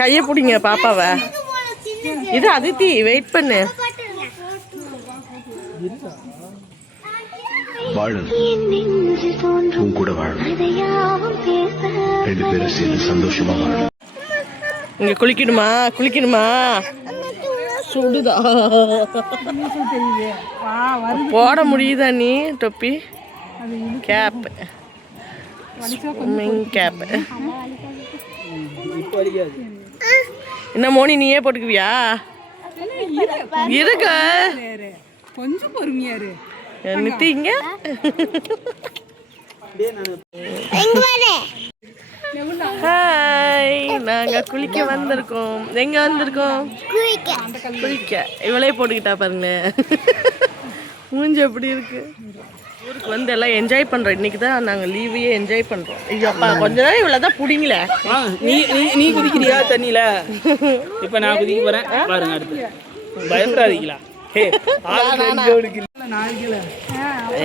கையை பிடிங்க பாப்பாவை. இது அதித்தி வெயிட் பண்ணு. உன் கூட வாழணும். 2 பேரும் சேர்ந்து சந்தோஷமா வாழணும். இங்க குளிக்கணுமா? சுடுதா? போட முடியுதா நீ தொப்பி? கேப் கேப் என்ன மோனி நீயே போட்டுக்குவியா? இருக்க கொஞ்சம் பொறுமையாரு நிறுத்திங்க. ஹாய், நாங்க குளிக்க வந்திருக்கோம். எங்க வந்திருக்கோம்? குளிக்க. இவளே போட்டுக்கிட்டா பாருங்க. மூஞ்சி எப்படி இருக்கு? ஊருக்கு வந்து எல்லாம் என்ஜாய் பண்றோம். இன்னைக்கு தான் நாங்க லீவையே என்ஜாய் பண்றோம். ஐயோப்பா கொஞ்ச நேரம் இவ்வளவுதான் புடிங்கல. நீ குதிக்கிறியா தண்ணியில? இப்ப நான் குதிக்க போறேன் பாருங்க. அடுத்து பயப்படாதீங்களா?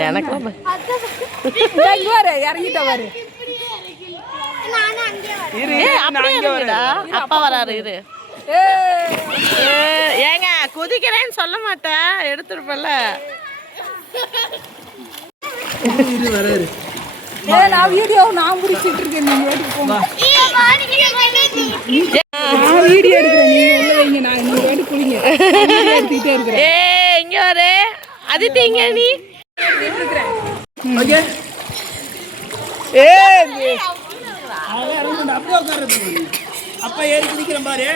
எனக்கு இறங்கிட்டவாரு. அப்பா வராரு. இரு ஏங்க குதிக்கிறேன்னு சொல்ல மாட்டேன், எடுத்துருப்பல. நான் வீடியோ நான் முடிச்சிட்டு இருக்கேன். நீங்க எடுத்து போங்க. நான் வீடியோ எடுக்கிறேன். நீங்க உள்ள வைங்க. நான் நீங்க எடுத்து குளிங்க. எடுத்துட்டே இருக்கேன். இங்க வர அதித்தி, இங்க நீ எடுத்துக்கிறேன். ஓகே. அப்படியே உட்கார்றது. அப்பா ஏறி குதிக்கிறேன் பாரு.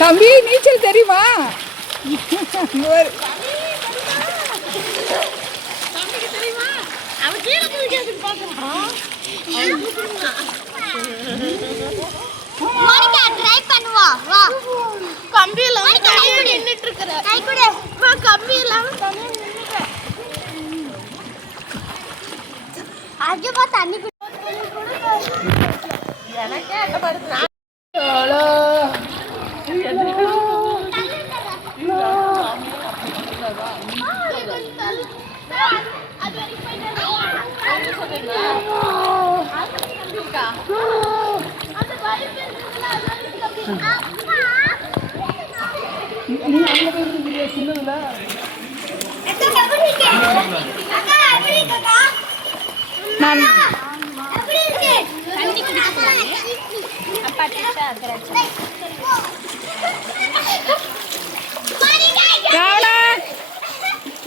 தம்பி நீச்சல் தெரியுமா?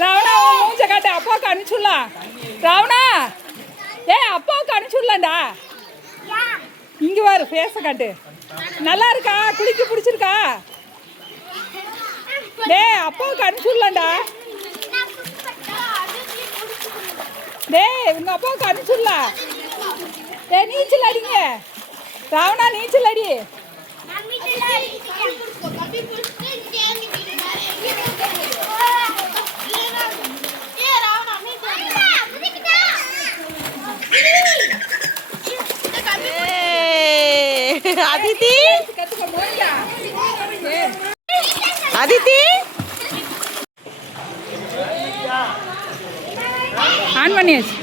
ராவணா மூஞ்ச காட்டு. அப்பாவுக்கு அனுப்பிச்சுடலாம். ராவணா அப்பாவுக்கு அனுப்பிச்சுடலாம்டா. இங்க வாரு, பேச காட்டு. நல்லா இருக்கா? குளிக்க பிடிச்சிருக்கா? அப்பாவுக்கு அனுப்பிச்சுடலாம்டா. உங்க அப்பாவுக்கு அனுப்பிச்சுடலாம். நீச்சல் அடிங்க. ராவணா நீச்சல் அடி. அதித்தி அதித்தி ஆன் பண்ணியாச்சு.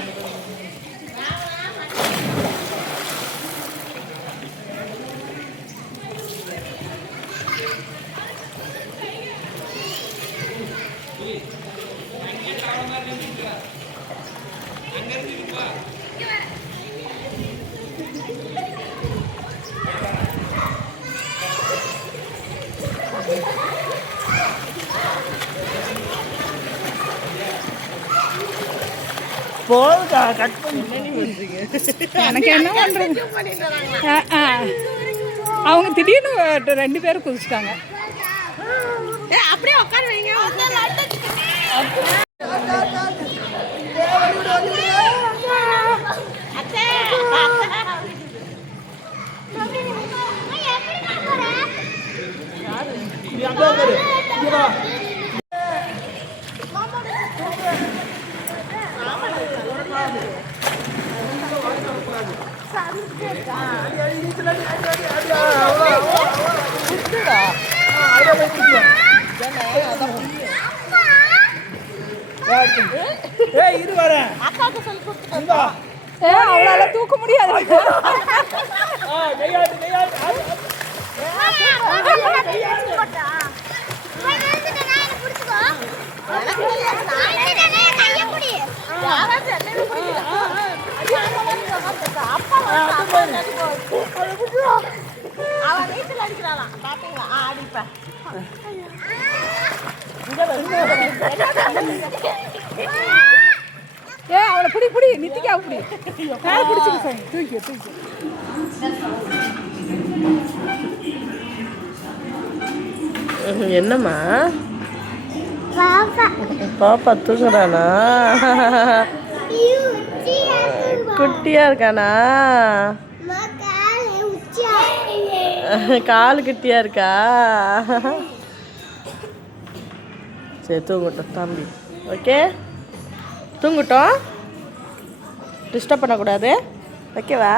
போதுக்கா, கட் பண்ணி எனக்கு என்ன பண்றது? அவங்க திடீர்னு 2 பேரும் குதிச்சிட்டாங்க. அப்படியே உட்கார வைங்க. ஏய் இரு வரேன். அவளால தூக்க முடியாது. அவளை பிடி பிடி நித்திக்கா பிடி பிடிச்சிருக்கு தூக்கி தூக்கி. என்னம்மா பாப்பா தூங்குறானா? குட்டியா இருக்கானா? கால் குட்டியா இருக்கா? சரி தூங்கட்டும் தம்பி. ஓகே தூங்கட்டும், டிஸ்டர்ப் பண்ணக்கூடாது. ஓகேவா?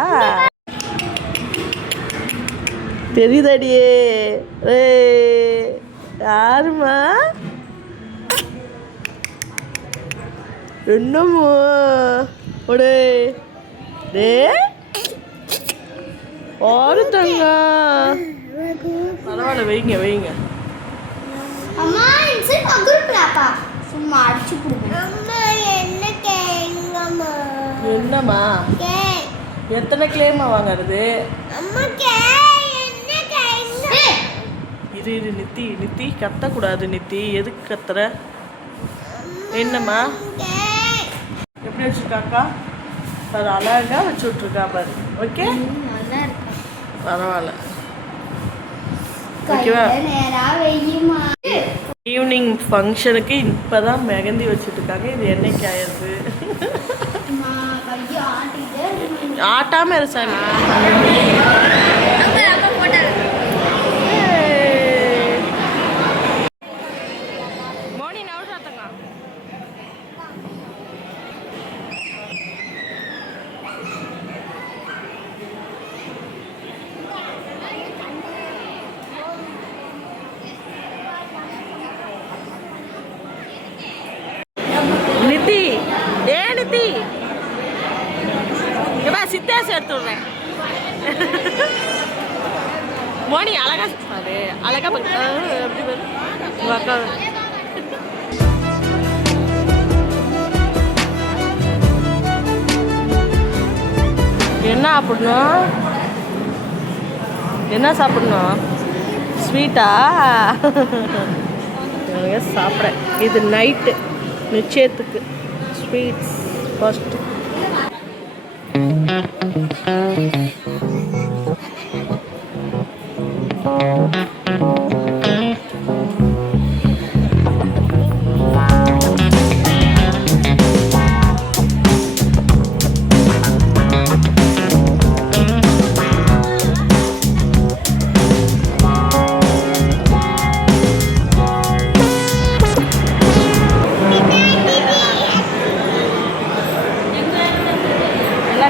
தெரியுதாடியே? யாருமா? என்னமோ ஒடே டே ஓடுத்தங்க. பரவாயில்ல, வைங்க வைங்க. அம்மா இன்சைட் பகுல்ப்ராப்பா சும்மா அடிச்சு புடுங்க. அம்மா என்ன கேங்கம்மா? என்னம்மா? எத்தனை கிளேமா வாங்குறது? அம்மா என்ன கேங்க? இரு இரு நித்தி நித்தி கத்தக்கூடாது. நித்தி எதுக்கு கத்துற? என்னம்மா எப்படி வச்சுருக்காக்கா பாரு, அழகா வச்சு விட்ருக்கா பாரு. ஓகே நல்லா இருக்கு. பரவாயில்ல. ஓகேவா? நேரா வெய்யுமா. ஈவினிங் ஃபங்க்ஷனுக்கு இப்போ தான் மெகந்தி வச்சுட்டு இருக்காங்க. இது என்னைக்கு ஆயிடுது? அம்மா கையை ஆட்டிட்டு ஆட்டாம இருசாமி. அங்க போட்டாரு. மோனி நவுறாதங்க. நித்தி நித்தி எப்பா சித்தா சேர்த்து விடுறேன். மோனி அழகா பாரு, அழகா எப்படி பாரு உங்க அக்கா. என்ன சாப்பிடணும்? என்ன சாப்பிடணும்? ஸ்வீட்டா? எனக்கு சாப்பிட. இது நைட்டு நிச்சயத்துக்கு ஸ்வீட்ஸ் ஃபர்ஸ்ட்.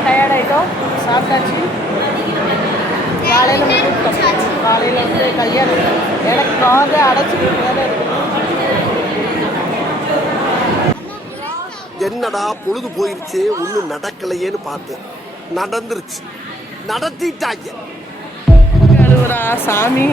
டயர்டாயிட்டோம், சாப்பிட்டாச்சு. காலையில் கூப்பிட்டோம். காலையில் வந்து கல்யாணம் எனக்கு காதை அடைச்சிட்டு வேலை இருக்குது. என்னடா பொழுது போயிருச்சு ஒன்றும் நடக்கலையேன்னு பார்த்தேன். நடந்துருச்சு, நடத்திட்டாங்க. அழுவுறா சாமி.